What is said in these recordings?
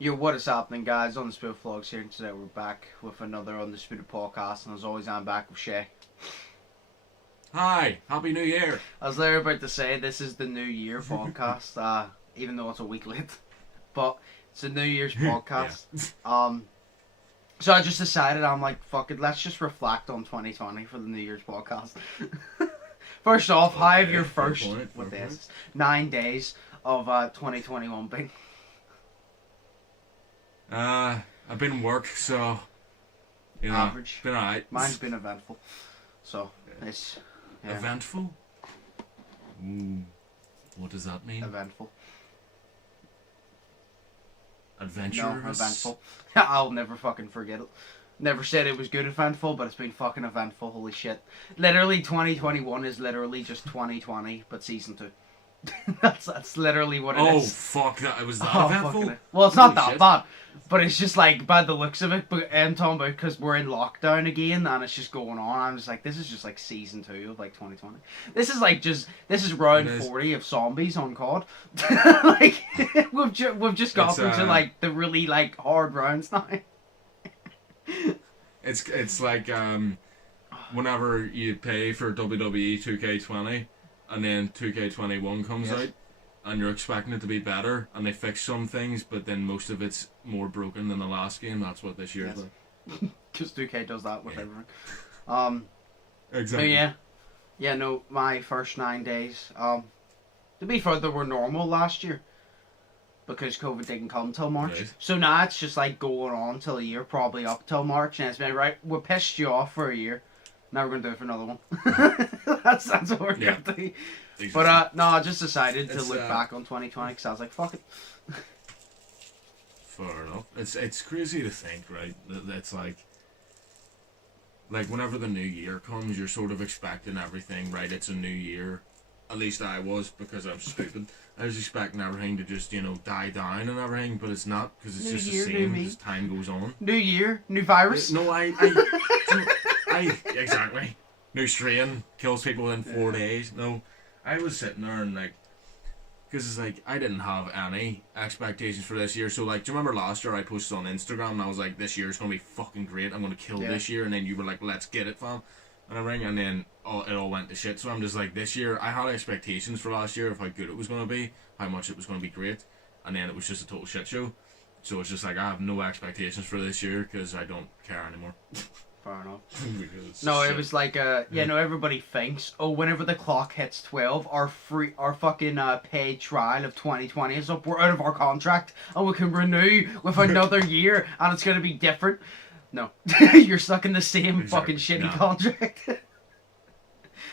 Yo, what is happening, guys? Undisputed Vlogs here, and today we're back with another Undisputed podcast, and as always, I'm back with Shay. Hi, Happy New Year! I was literally about to say this is the New Year podcast, even though it's a week late, but it's a New Year's podcast. So I just decided, I'm like, fuck it, let's just reflect on 2020 for the New Year's podcast. First off, how have your first, with this, 9 days of 2021 been? I've been work, so you know, Average. been alright. Mine's been eventful, so it's eventful. Ooh, what does that mean? eventful. Adventurous. No, eventful. I'll never fucking forget it. Never said it was good eventful, but it's been fucking eventful. Holy shit! Literally, 2021 is literally just 2020, but season 2. that's literally what it is. Oh fuck! It was that eventful. Well, it's not Holy that shit. bad, but it's just like by the looks of it. But I'm talking about because we're in lockdown again, and it's just going on. I'm just like, this is just like season 2 of like 2020. This is round 40 of zombies on COD. Like we've just got into like the really like hard rounds now. It's like whenever you pay for WWE 2K20 and then 2K21 comes out and you're expecting it to be better and they fix some things, but then most of it's more broken than the last game. That's what this year is like. Because 2K does that with everything. Exactly. Yeah, no, my first 9 days, to be fair, they were normal last year because COVID didn't come till March. Right. So now it's just like going on till a year, probably up till March, and it's been right, we pissed you off for a year, now we're going to do it for another one. that's what we're going to do. Exactly. But no, I just decided to look uh, back on 2020 because I was like, fuck it. Fair enough. It's crazy to think, right? It's like whenever the new year comes, you're sort of expecting everything, right? It's a new year. At least I was, because I'm stupid. I was expecting everything to just, die down and everything, but it's not, because it's New just year, the new same me. as time goes on. New year, new virus. No, exactly. New strain kills people within 4 days. No, I was sitting there and because it's like I didn't have any expectations for this year. So do you remember last year I posted on Instagram and I was like, this year's gonna be fucking great. I'm gonna kill this year, and then you were like, let's get it, fam, and everything, and then it all went to shit. So I'm just like, this year I had expectations for last year of how good it was gonna be, how much it was gonna be great, and then it was just a total shit show. So it's just like I have no expectations for this year because I don't care anymore. Fair enough. No, It was like everybody thinks, whenever the clock hits 12, our fucking paid trial of 2020 is up, we're out of our contract and we can renew with another year and it's gonna be different. No. You're stuck in the same fucking shitty contract.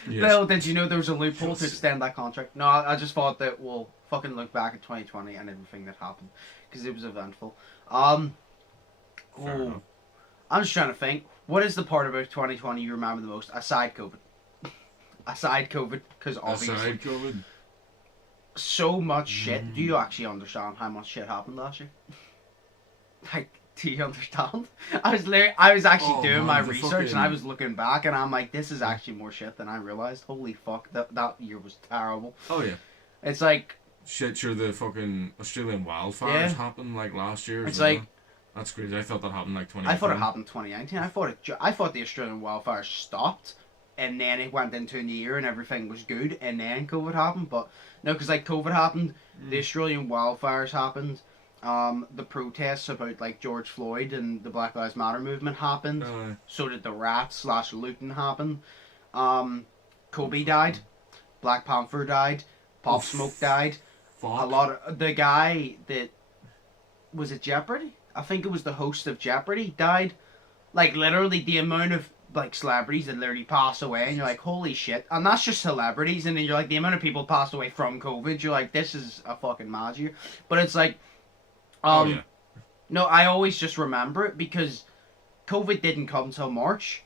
Bill, did you know there was a loophole to extend that contract? No, I just thought that we'll fucking look back at 2020 and everything that happened because it was eventful. Fair enough. I'm just trying to think. What is the part about 2020 you remember the most, aside COVID? Aside COVID, because obviously... Aside COVID? So much shit. Do you actually understand how much shit happened last year? Do you understand? I was actually doing my research and I was looking back and I'm like, this is actually more shit than I realised. Holy fuck, that year was terrible. Oh yeah. It's like... Shit, sure, the fucking Australian wildfires happened last year. It's like... That's crazy. I thought that happened 2019. I thought it happened 2019. I thought the Australian wildfires stopped, and then it went into a new year and everything was good, and then COVID happened. But no, because COVID happened, the Australian wildfires happened, the protests about George Floyd and the Black Lives Matter movement happened. So did the rats / looting happen. Kobe died, Black Panther died, Pop Smoke died. Fuck. A lot of the guy that was it Jeopardy? I think it was the host of Jeopardy died. Literally the amount of celebrities that literally pass away and you're like, holy shit. And that's just celebrities, and then you're like, the amount of people passed away from COVID, you're like, this is a fucking mad year. But it's like no, I always just remember it because COVID didn't come till March,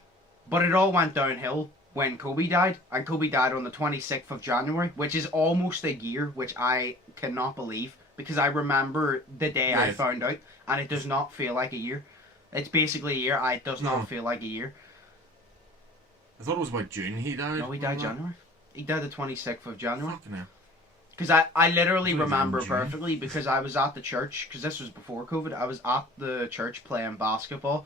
but it all went downhill when Kobe died, and Kobe died on the 26th of January, which is almost a year, which I cannot believe. Because I remember the day I found out, and it does not feel like a year. It's basically a year. It does not feel like a year. I thought it was about June he died. No, he died January. He died the 26th of January. Fucking hell. Because I literally What was that in remember June? perfectly because I was at the church, because this was before COVID, I was at the church playing basketball.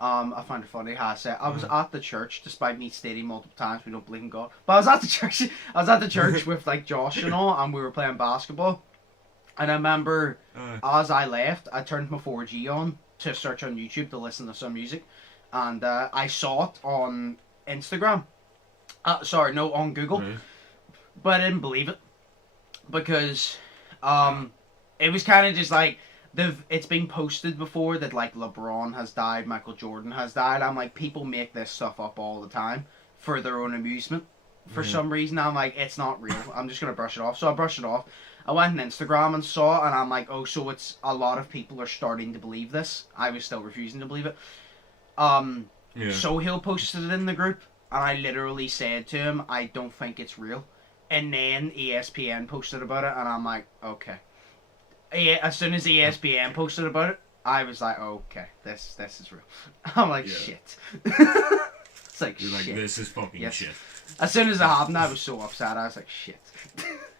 I find it funny how I say it. I was at the church, despite me stating multiple times we don't believe in God. But I was at the church. I was at the church with like Josh and all, and we were playing basketball. And I remember as I left, I turned my 4G on to search on YouTube to listen to some music, and I saw it on Instagram. Sorry, no, on Google. Right. But I didn't believe it because it was kind of just like it's been posted before that like LeBron has died, Michael Jordan has died. I'm like, people make this stuff up all the time for their own amusement. For some reason, I'm like, it's not real. I'm just gonna brush it off. So I brushed it off. I went on Instagram and saw it, and I'm like, oh, so it's a lot of people are starting to believe this. I was still refusing to believe it. Sohail posted it in the group, and I literally said to him, I don't think it's real. And then ESPN posted about it, and I'm like, okay. As soon as ESPN posted about it, I was like, okay, this is real. I'm like, shit. It's like, You're shit. like, this is fucking shit. As soon as it happened, I was so upset. I was like, shit.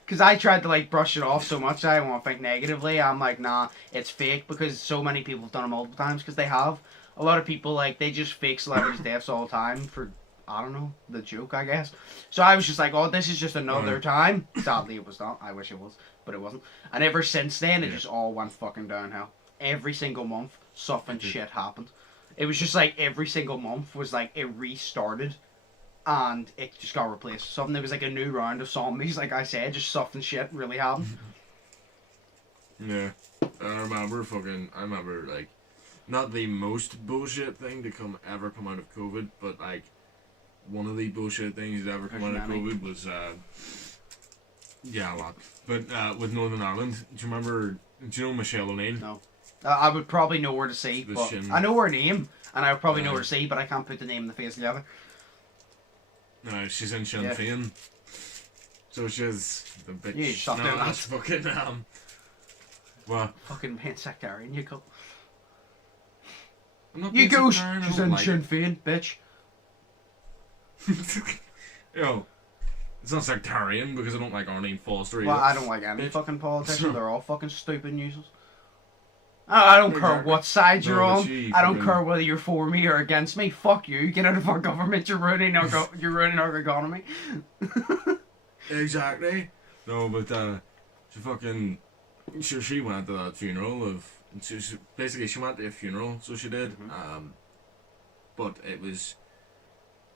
Because I tried to like brush it off so much, I didn't want to think negatively. I'm like, nah, it's fake, because so many people have done it multiple times, because they have. A lot of people, like, they just fake celebrities' deaths all the time for, I don't know, the joke, I guess. So I was just like, oh, this is just another time. Sadly, it was not. I wish it was, but it wasn't. And ever since then, it just all went fucking downhill. Every single month, something shit happened. It was just like every single month was like it restarted, and it just got replaced with something. There was like a new round of zombies, like I said, just something shit really happened. Yeah, I remember like, not the most bullshit thing to ever come out of COVID, but like, one of the bullshit things that ever come out of COVID was, a lot. But with Northern Ireland, do you know Michelle O'Neill? No. I would probably know where to see, but I know her name, and I would probably know where to see, but I can't put the name and the face together. No, she's in Sinn Féin. So she's the bitch. Yeah, stop doing that's that. fucking, what? Fucking being sectarian, you go. I'm not You being go, sectarian, I she's don't in like Sinn Féin, bitch. Yo, it's not sectarian because I don't like Arlene Foster either. Well, I don't like any fucking politicians. They're all fucking stupid nuisance. I don't care what side you're on. I don't care whether you're for me or against me. Fuck you. Get out of our government. You're ruining our economy. Exactly. No, but she went to that funeral of. She went to a funeral, so she did. But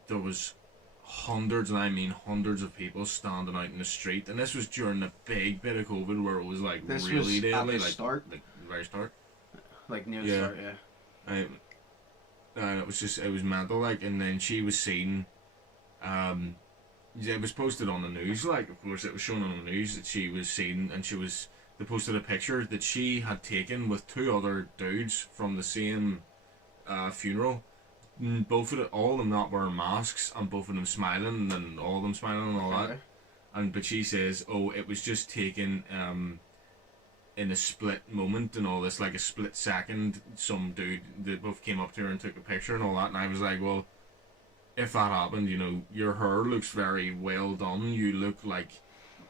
there was hundreds, and I mean hundreds of people standing out in the street, and this was during the big bit of COVID where it was like This really was deadly, at the start? like the very start. Like near the start, yeah. And it was mental, like, and then she was seen. It was posted on the news, like, of course it was shown on the news that she was seen, and they posted a picture that she had taken with two other dudes from the same funeral. All of them not wearing masks, and both of them smiling, and all of them smiling and all that. But she says, oh, it was just taken in a split moment and all this, like a split second. Some dude, they both came up to her and took a picture and all that, and I was like, well, if that happened, your hair looks very well done. You look like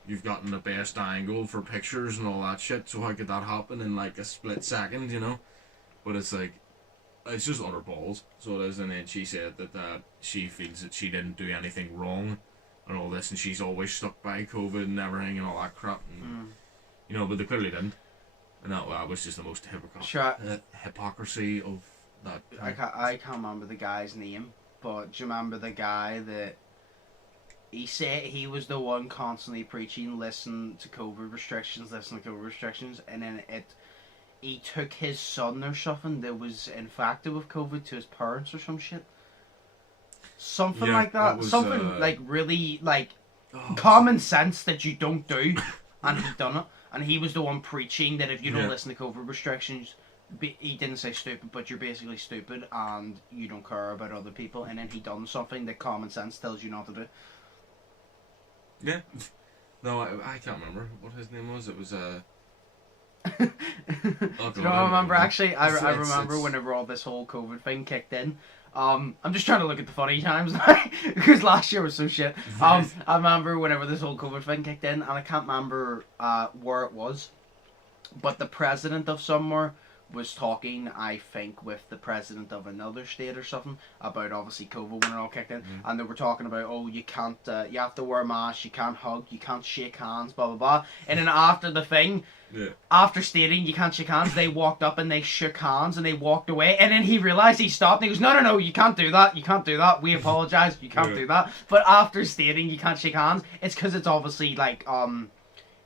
you've gotten the best angle for pictures and all that shit, so how could that happen in like a split second, But it's like, it's just utter balls, so it is. And then she said that she feels that she didn't do anything wrong and all this, and she's always stuck by COVID and everything and all that crap, and but they clearly didn't, and that was just the most hypocrisy of that. I can't remember the guy's name, but do you remember the guy that he said he was the one constantly preaching, listen to COVID restrictions, and then he took his son or something that was infected with COVID to his parents or some shit. Something like that. Was, something like really like common sense that you don't do, and he done it. And he was the one preaching that if you don't listen to COVID restrictions, he didn't say stupid, but you're basically stupid and you don't care about other people. And then he done something that common sense tells you not to do. Yeah. No, I can't remember what his name was. It was Do you know, I remember actually. I remember it's- whenever all this whole COVID thing kicked in. I'm just trying to look at the funny times now because last year was so shit. I remember whenever this whole COVID thing kicked in, and I can't remember where it was, but the president of somewhere was talking, I think, with the president of another state or something about obviously COVID when it all kicked in, and they were talking about, oh, you can't, you have to wear a mask, you can't hug, you can't shake hands, blah blah blah. And then after the thing, after stating you can't shake hands, they walked up and they shook hands and they walked away. And then he realized, he stopped and he goes, no, you can't do that, you can't do that. We apologize, you can't do that. But after stating you can't shake hands, it's because it's obviously like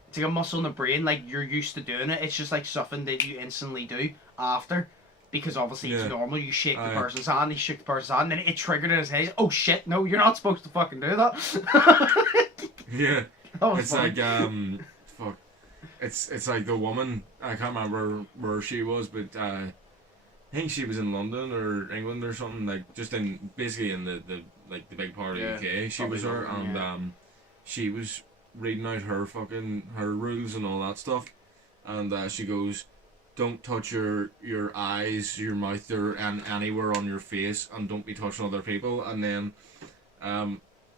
it's like a muscle in the brain, like you're used to doing it. It's just like something that you instantly do after, because obviously it's normal. You shake the person's hand, he shook the person's hand, and then it triggered in his head. Oh shit! No, you're not supposed to fucking do that. Yeah, it's funny. like fuck. It's like the woman. I can't remember where she was, but I think she was in London or England or something. Like just in basically in the like the big part of the UK. She was there, and she was reading out her rules and all that stuff, and she goes, don't touch your eyes, your mouth, or anywhere on your face, and don't be touching other people. And then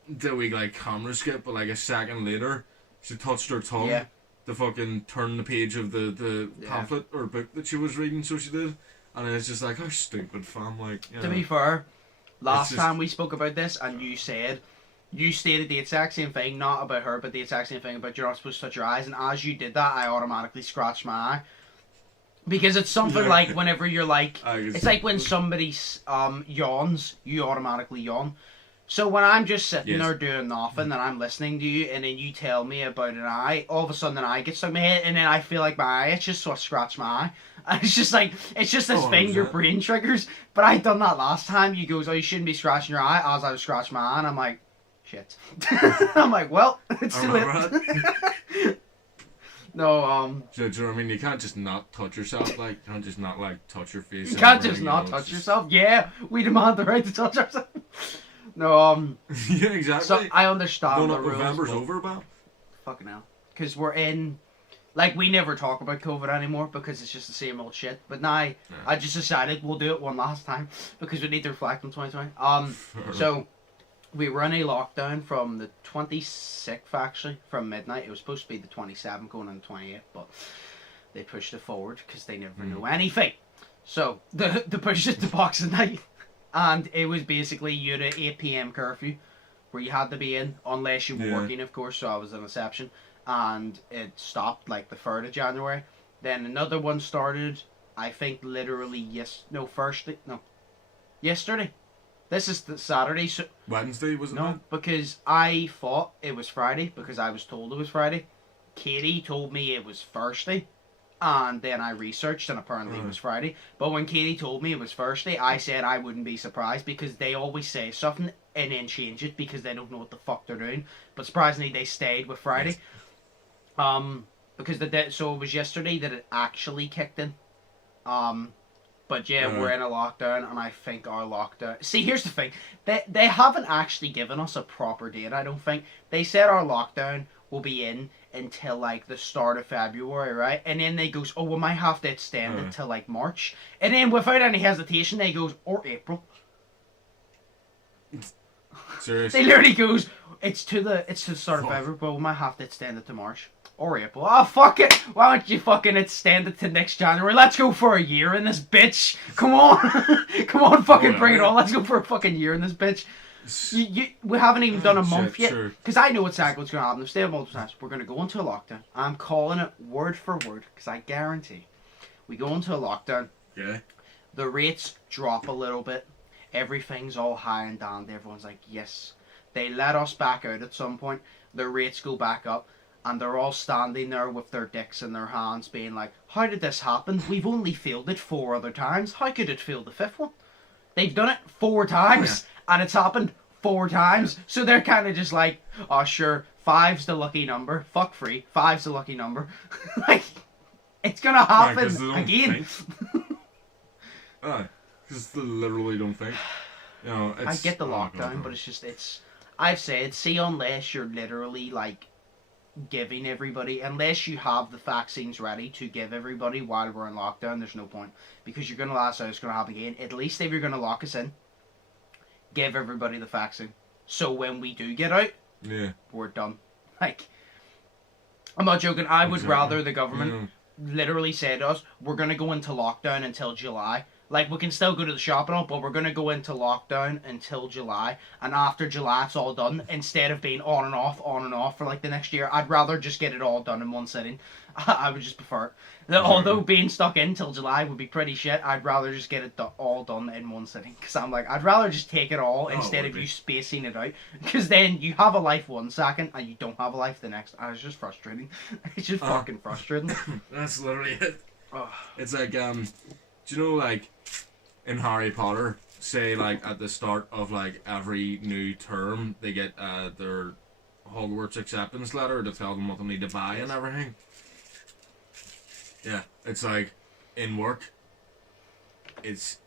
the wee like camera skip, but like a second later she touched her tongue to fucking turn the page of the pamphlet or book that she was reading, so she did. And it's just like, how stupid, fam. Like, to be fair, last time we spoke about this and you stated the exact same thing, not about her, but the exact same thing about you're not supposed to touch your eyes, and as you did that, I automatically scratched my eye. Because it's something like whenever you're like, it's like when somebody yawns, you automatically yawn. So when I'm just sitting there doing nothing and I'm listening to you, and then you tell me about an eye, all of a sudden an eye gets stuck in my head, and then I feel like my eye itches, so I scratch my eye. And it's just like, it's just this thing your brain triggers. But I done that last time. You goes, oh, you shouldn't be scratching your eye, as I was scratching my eye, and I'm like, shit. I'm like, well, it's too late. No, Do you know what I mean? You can't just not touch yourself, like, you can't just not, like, touch your face. You can't just not touch yourself? Yeah, we demand the right to touch ourselves. No, yeah, exactly. So, I understand the rules. November's over, about? Fucking hell. Because we're in, like, we never talk about COVID anymore, because it's just the same old shit. But now, I just decided we'll do it one last time, because we need to reflect on 2020. So, we were in a lockdown from the 26th, actually, from midnight. It was supposed to be the 27th, going on the 28th, but they pushed it forward because they never know anything. So, they pushed it to Boxing Night, and it was basically you had an 8 p.m. curfew, where you had to be in, unless you were working, of course, so I was an exception, and it stopped, like, the 3rd of January. Then another one started, I think, literally, yesterday. This is the Saturday. So Wednesday, wasn't it? No, because I thought it was Friday, because I was told it was Friday. Katie told me it was Thursday, and then I researched, and apparently it was Friday. But when Katie told me it was Thursday, I said I wouldn't be surprised, because they always say something and then change it, because they don't know what the fuck they're doing. But surprisingly, they stayed with Friday. Because so it was yesterday that it actually kicked in. But yeah, we're in a lockdown, and I think our lockdown... See, here's the thing. They haven't actually given us a proper date, I don't think. They said our lockdown will be in until, like, the start of February, right? And then they goes, oh, we might have to extend it till, like, March. And then, without any hesitation, they goes, or April. Seriously? They literally goes, it's to the start of February, but we might have to extend it to March. Or April. Oh, fuck it. Why don't you fucking extend it to next January? Let's go for a year in this bitch. Come on. Come on, fucking bring it on. Let's go for a fucking year in this bitch. We haven't even done a month yet. Because I know exactly what's going to happen. I've stayed multiple times. We're going to go into a lockdown. I'm calling it word for word, because I guarantee we go into a lockdown. Yeah. The rates drop a little bit. Everything's all high and down. Everyone's like, yes. They let us back out at some point. The rates go back up. And they're all standing there with their dicks in their hands being like, how did this happen? We've only failed it 4 other times. How could it fail the 5th one? They've done it 4 times, and it's happened 4 times. So they're kind of just like, oh, sure, 5's the lucky number. Fuck free. 5's the lucky number. Like, it's going to happen again. Because they literally don't think. You know, I get the lockdown, but it's just, I've said, see, unless you're literally, like, giving everybody, unless you have the vaccines ready to give everybody while we're in lockdown, there's no point. Because you're going to last out, it's going to happen again. At least if you're going to lock us in, give everybody the vaccine. So when we do get out, we're done. Like, I'm not joking. I would rather the government literally say to us, we're going to go into lockdown until July. Like, we can still go to the shop and all, but we're going to go into lockdown until July. And after July, it's all done. Instead of being on and off for, like, the next year, I'd rather just get it all done in one sitting. I would just prefer it. Although being stuck in till July would be pretty shit, I'd rather just get it all done in one sitting. Because I'm like, I'd rather just take it all instead of you spacing it out. Because then you have a life 1 second and you don't have a life the next. And it's just frustrating. It's just fucking frustrating. That's literally it. It's like, do you know, like, in Harry Potter, say, like, at the start of, like, every new term, they get their Hogwarts acceptance letter to tell them what they need to buy and everything? Yeah, it's like, in work, it's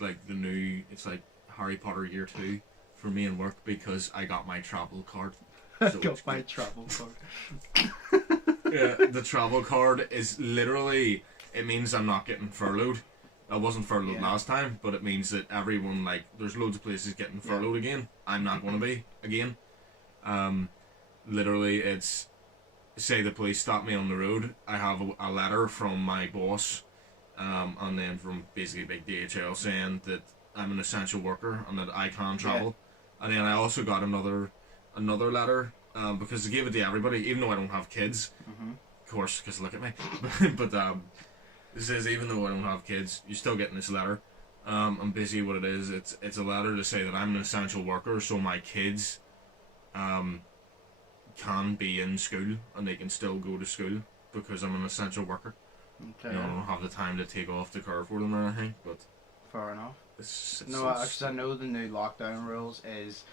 like Harry Potter year 2 for me in work, because I got my travel card. So got my travel card. Yeah, the travel card is literally, it means I'm not getting furloughed. I wasn't furloughed last time, but it means that everyone, like, there's loads of places getting furloughed again. I'm not going to be again. Literally, it's, say the police stop me on the road, I have a letter from my boss, and then from basically big DHL saying that I'm an essential worker and that I can travel. And then I also got another letter, because they gave it to everybody, even though I don't have kids. Of course, because look at me. But it says, even though I don't have kids, you're still getting this letter. And basically what it is, it's a letter to say that I'm an essential worker, so my kids can be in school and they can still go to school because I'm an essential worker. Okay. You know, I don't have the time to take off to care for them or anything, but... Fair enough. Because I know the new lockdown rules is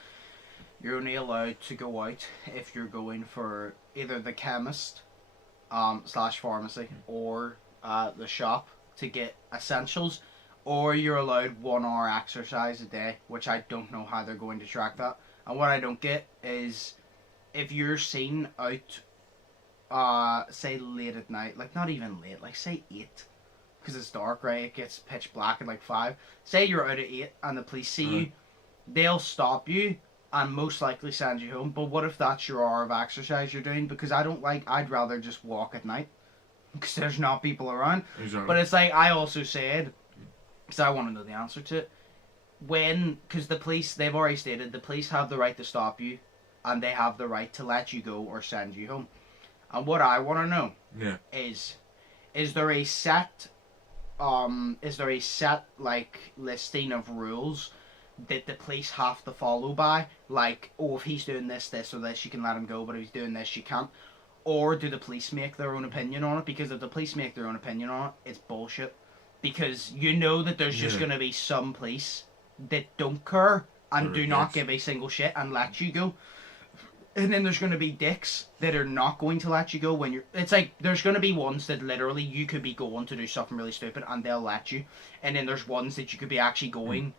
you're only allowed to go out if you're going for either the chemist / pharmacy or the shop to get essentials, or you're allowed 1 hour exercise a day, which I don't know how they're going to track that. And what I don't get is if you're seen out say late at night, like not even late, like say 8, because it's dark, right? It gets pitch black at like 5. Say you're out at 8 and the police see you, they'll stop you and most likely send you home. But what if that's your hour of exercise you're doing? Because I'd rather just walk at night because there's not people around. Exactly. But it's like I also said, because I want to know the answer to it, because the police, they've already stated the police have the right to stop you and they have the right to let you go or send you home. And what I want to know is there a set like listing of rules that the police have to follow by? Like, oh, if he's doing this or this, you can let him go, but if he's doing this, you can't. Or do the police make their own opinion on it? Because if the police make their own opinion on it, it's bullshit. Because you know that there's just going to be some police that don't care and do not give a single shit and let you go. And then there's going to be dicks that are not going to let you go when you're... It's like, there's going to be ones that literally you could be going to do something really stupid and they'll let you. And then there's ones that you could be actually going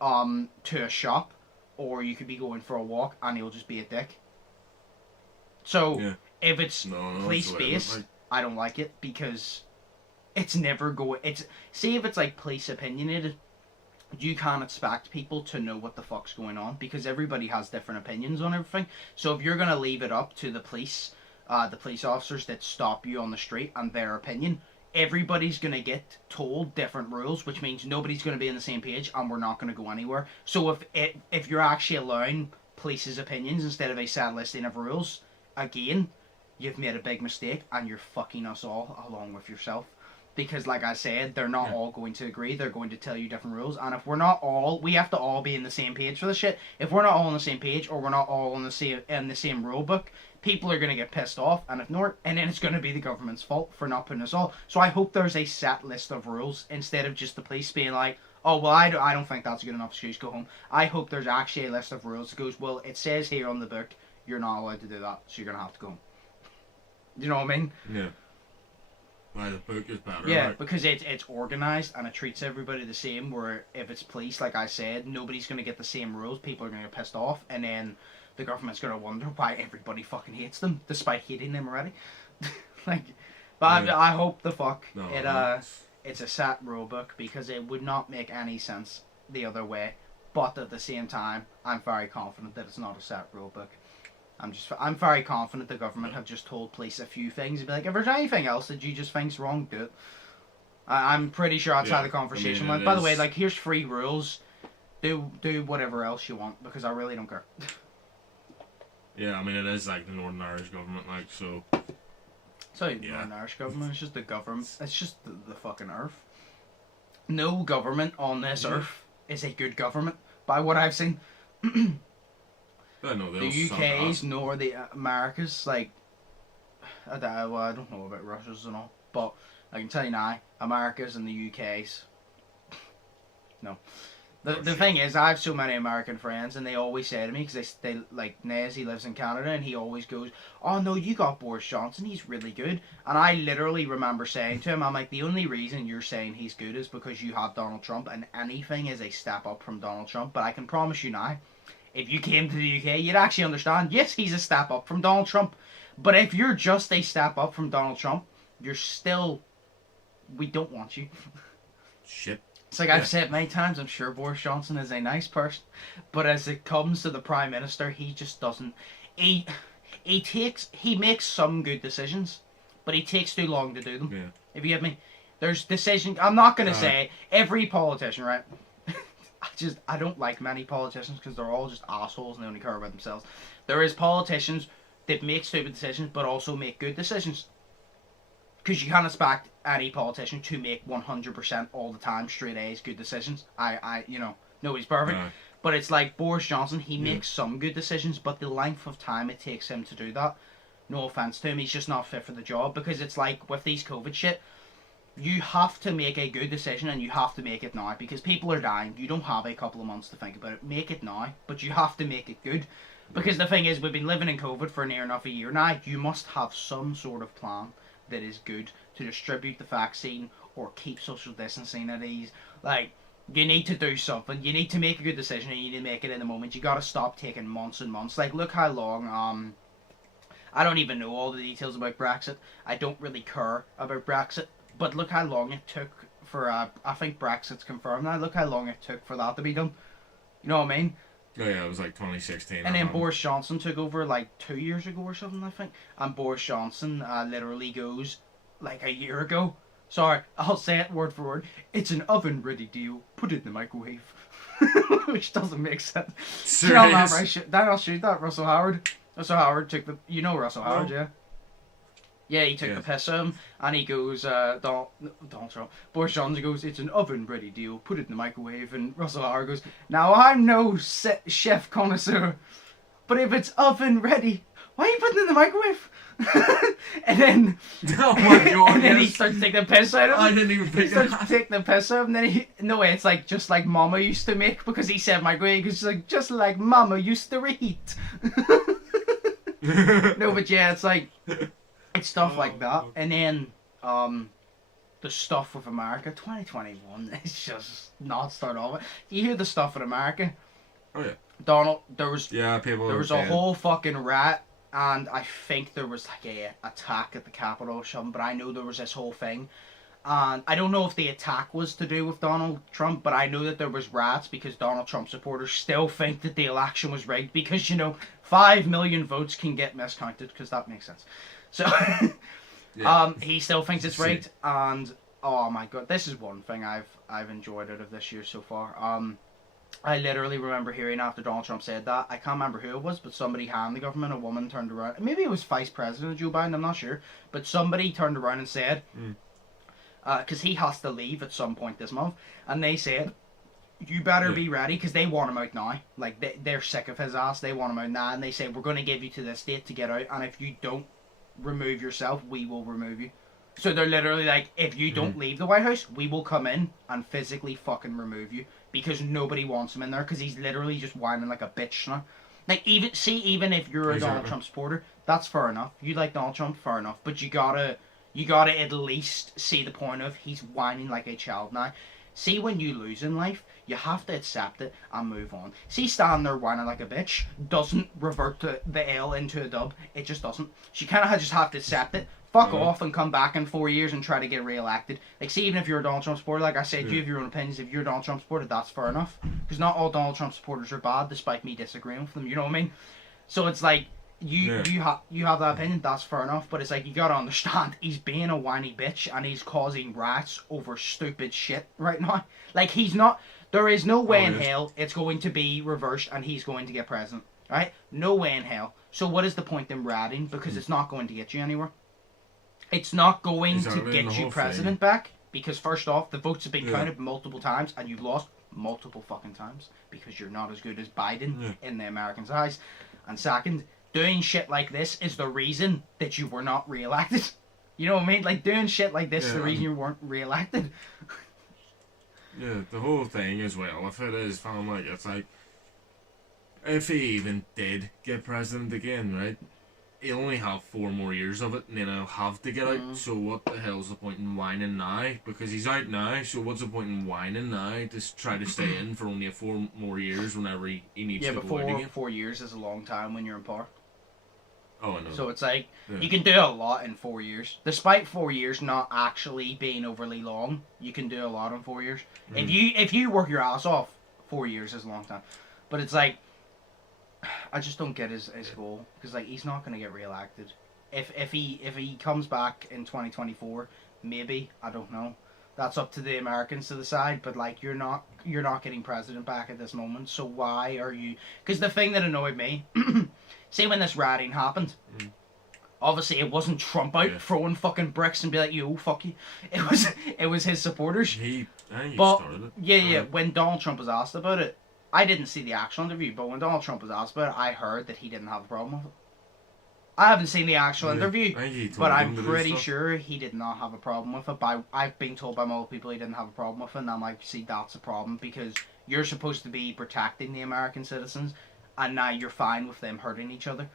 to a shop, or you could be going for a walk and he'll just be a dick. So, if it's police-based, I don't like it because it's never going... Say if it's like police opinionated, you can't expect people to know what the fuck's going on because everybody has different opinions on everything. So if you're going to leave it up to the police officers that stop you on the street and their opinion, everybody's going to get told different rules, which means nobody's going to be on the same page and we're not going to go anywhere. So if you're actually allowing police's opinions instead of a set listing of rules, again, you've made a big mistake and you're fucking us all along with yourself. Because, like I said, they're not all going to agree. They're going to tell you different rules. And if we're not all... We have to all be in the same page for this shit. If we're not all on the same page, or we're not all in the same rule book, people are going to get pissed off and ignore it. And then it's going to be the government's fault for not putting us all. So I hope there's a set list of rules instead of just the police being like, oh, well, I don't think that's a good enough excuse, go home. I hope there's actually a list of rules that goes, well, it says here on the book, you're not allowed to do that, so you're going to have to go home. Do you know what I mean? Yeah. Why the book is better. Yeah, right? Because it's organised and it treats everybody the same, where if it's police, like I said, nobody's going to get the same rules, people are going to get pissed off, and then the government's gonna wonder why everybody fucking hates them, despite hating them already. Like, but Yeah. I hope the fuck No, it's a set rule book, because it would not make any sense the other way. But at the same time, I'm very confident that it's not a set rule book. I'm very confident the government have just told police a few things and be like, if there's anything else that you just think's wrong, do it. I'm pretty sure that's how the conversation went. By the way, like, here's free rules. Do whatever else you want, because I really don't care. Yeah, I mean, it is like the Northern Irish government, like, so. It's not even the Northern Irish government, it's just the government. It's just the fucking earth. No government on this earth is a good government, by what I've seen. I know, The UK's nor the Americas, like, I don't know about Russia's and all, but I can tell you now, America's and the UK's, no. The thing is, I have so many American friends, and they always say to me, because they like, Nez, he lives in Canada, and he always goes, oh no, you got Boris Johnson, he's really good. And I literally remember saying to him, I'm like, the only reason you're saying he's good is because you have Donald Trump, and anything is a step up from Donald Trump. But I can promise you now, if you came to the UK, you'd actually understand, yes, he's a step up from Donald Trump. But if you're just a step up from Donald Trump, you're still, we don't want you. Shit. It's like I've said many times, I'm sure Boris Johnson is a nice person, but as it comes to the Prime Minister, he just doesn't. He makes some good decisions, but he takes too long to do them. Yeah. If you get me, there's decisions. I'm not gonna say every politician, right? I don't like many politicians because they're all just assholes and they only care about themselves. There is politicians that make stupid decisions, but also make good decisions. Because you can't expect any politician to make 100% all the time straight A's good decisions. Nobody's perfect. But it's like Boris Johnson, he makes some good decisions, but the length of time it takes him to do that, no offense to him, he's just not fit for the job. Because it's like with these COVID shit, you have to make a good decision and you have to make it now. Because people are dying. You don't have a couple of months to think about it. Make it now, but you have to make it good. Because the thing is, we've been living in COVID for near enough a year now. You must have some sort of plan that is good to distribute the vaccine or keep social distancing at ease. Like, you need to do something. You need to make a good decision, and you need to make it in the moment. You gotta stop taking months and months. Like, look how long, I don't even know all the details about Brexit. I don't really care about Brexit. But look how long it took for, I think Brexit's confirmed now. Look how long it took for that to be done. You know what I mean? Oh yeah, it was like 2016. And then Boris Johnson took over like 2 years ago or something, I think. And Boris Johnson literally goes, like, a year ago. Sorry, I'll say it word for word. It's an oven-ready deal. Put it in the microwave. Which doesn't make sense. Serious? Did I not shoot that? Russell Howard? Russell Howard took the... You know Russell Howard, yeah? Yeah, he took the piss of him, and he goes, Donald Trump, Boris Johnson goes, it's an oven-ready deal, put it in the microwave, and Russell Howard goes, now I'm no chef connoisseur, but if it's oven-ready, why are you putting it in the microwave? And then, oh my God, and then he starts taking the piss out of him. I didn't even pick that. He starts taking the piss out of him, and then no way, it's like, just like Mama used to make, because he said microwave, because like, just like Mama used to reheat. No, but yeah, it's like... It's stuff like that, and then the stuff with America. 2021 is just not start off. You hear the stuff with America? Oh yeah. There was a whole fucking rat, and I think there was like a attack at the Capitol or something. But I know there was this whole thing, and I don't know if the attack was to do with Donald Trump, but I know that there was rats because Donald Trump supporters still think that the election was rigged because 5 million votes can get miscounted because that makes sense. So, he still thinks it's rigged, and oh my God, this is one thing I've enjoyed out of this year so far. I literally remember hearing after Donald Trump said that, I can't remember who it was, but somebody hand the government, a woman turned around, maybe it was Vice President Joe Biden, I'm not sure, but somebody turned around and said, because he has to leave at some point this month, and they said, you better be ready, because they want him out now. Like, they're sick of his ass, they want him out now, and they say, we're going to give you to this date to get out, and if you don't remove yourself, we will remove you. So they're literally like, if you don't leave the White House, we will come in and physically fucking remove you, because nobody wants him in there, because he's literally just whining like a bitch now. Like, even if you're a Donald Trump supporter, that's fair enough. You like Donald Trump, fair enough, but you gotta You gotta at least see the point of he's whining like a child now. See, when you lose in life, you have to accept it and move on. See, standing there whining like a bitch doesn't revert the L into a dub. It just doesn't. So you kind of just have to accept it. Fuck off and come back in 4 years and try to get re-elected. Like, see, even if you're a Donald Trump supporter, like I said, you have your own opinions. If you're a Donald Trump supporter, that's fair enough. Because not all Donald Trump supporters are bad, despite me disagreeing with them. You know what I mean? So it's like, you have that opinion, that's fair enough, but it's like, you gotta understand, he's being a whiny bitch and he's causing riots over stupid shit right now. Like, he's not, there is no way in hell it's going to be reversed and he's going to get president, right? No way in hell. So what is the point in rioting? Because it's not going to get you anywhere. It's not going to get you president back, because first off, the votes have been counted multiple times and you've lost multiple fucking times because you're not as good as Biden in the Americans' eyes. And second, doing shit like this is the reason that you were not re-elected. You know what I mean? Like, doing shit like this is the reason you weren't re-elected. Yeah, the whole thing as well, if it is, fam, like, it's like, if he even did get president again, right, he'll only have 4 more years of it, and then he'll have to get out, so what the hell's the point in whining now? Because he's out now, so what's the point in whining now to try to stay in for only 4 more years whenever he needs to go out again? 4 years is a long time when you're in power. Oh, I know. So it's like, you can do a lot in 4 years. Despite 4 years not actually being overly long, you can do a lot in 4 years. If you work your ass off, 4 years is a long time. But it's like, I just don't get his goal. Because, like, he's not going to get re-elected. If he comes back in 2024, maybe, I don't know. That's up to the Americans to decide, but like, you're not getting president back at this moment, so why are you? Because the thing that annoyed me, see, when this rioting happened, obviously it wasn't Trump out throwing fucking bricks and be like, yo, fuck you. It was his supporters. He started it. Yeah. When Donald Trump was asked about it, I didn't see the actual interview, but when Donald Trump was asked about it, I heard that he didn't have a problem with it. I haven't seen the actual interview, but I'm pretty sure he did not have a problem with it. I've been told by multiple people he didn't have a problem with it, and I'm like, see, that's a problem, because you're supposed to be protecting the American citizens, and now you're fine with them hurting each other.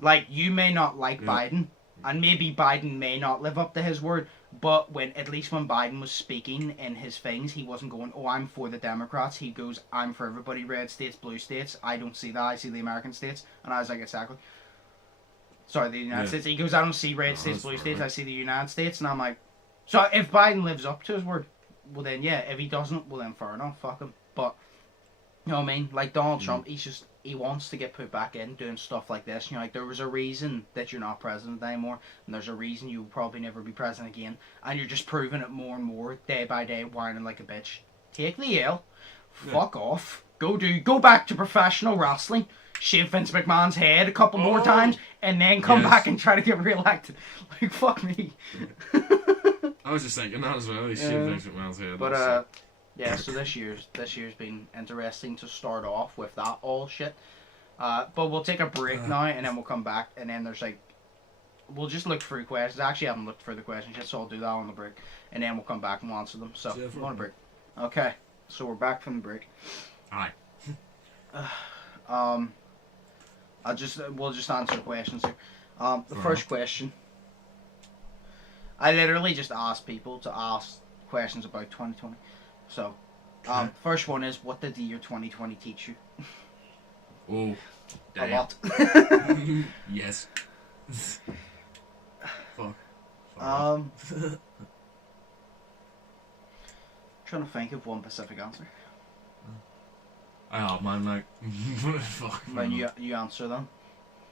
Like, you may not like Biden, and maybe Biden may not live up to his word, but at least when Biden was speaking in his things, he wasn't going, oh, I'm for the Democrats. He goes, I'm for everybody, red states, blue states. I don't see that. I see the American states. And I was like, exactly. Sorry, the United States. He goes, I don't see red states, blue states, I see the United States. And I'm like, so if Biden lives up to his word, well then, yeah. If he doesn't, well then, fair enough, fuck him. But, you know what I mean? Like, Donald Trump, he wants to get put back in doing stuff like this. You know, like, there was a reason that you're not president anymore, and there's a reason you will probably never be president again, and you're just proving it more and more, day by day, whining like a bitch. Take the L. Fuck off. Go back to professional wrestling. Shave Vince McMahon's head a couple more times, and then come back and try to get re-elected. Like, fuck me. I was just thinking that as well. He shaved Vince McMahon's head. But yeah. So this year's been interesting to start off with that all shit. But we'll take a break now, and then we'll come back, and then there's like, we'll just look through questions. Actually, I haven't looked through the questions yet, so I'll do that on the break, and then we'll come back and we'll answer them. So we're on a break. Okay. So we're back from the break. Aye. We'll just answer questions here. The first question, I literally just asked people to ask questions about 2020. So, first one is, what did the year 2020 teach you? Oh, damn. A lot. Yes. Fuck. Trying to think of one specific answer. I have mine, like. Fuck. Then you answer them.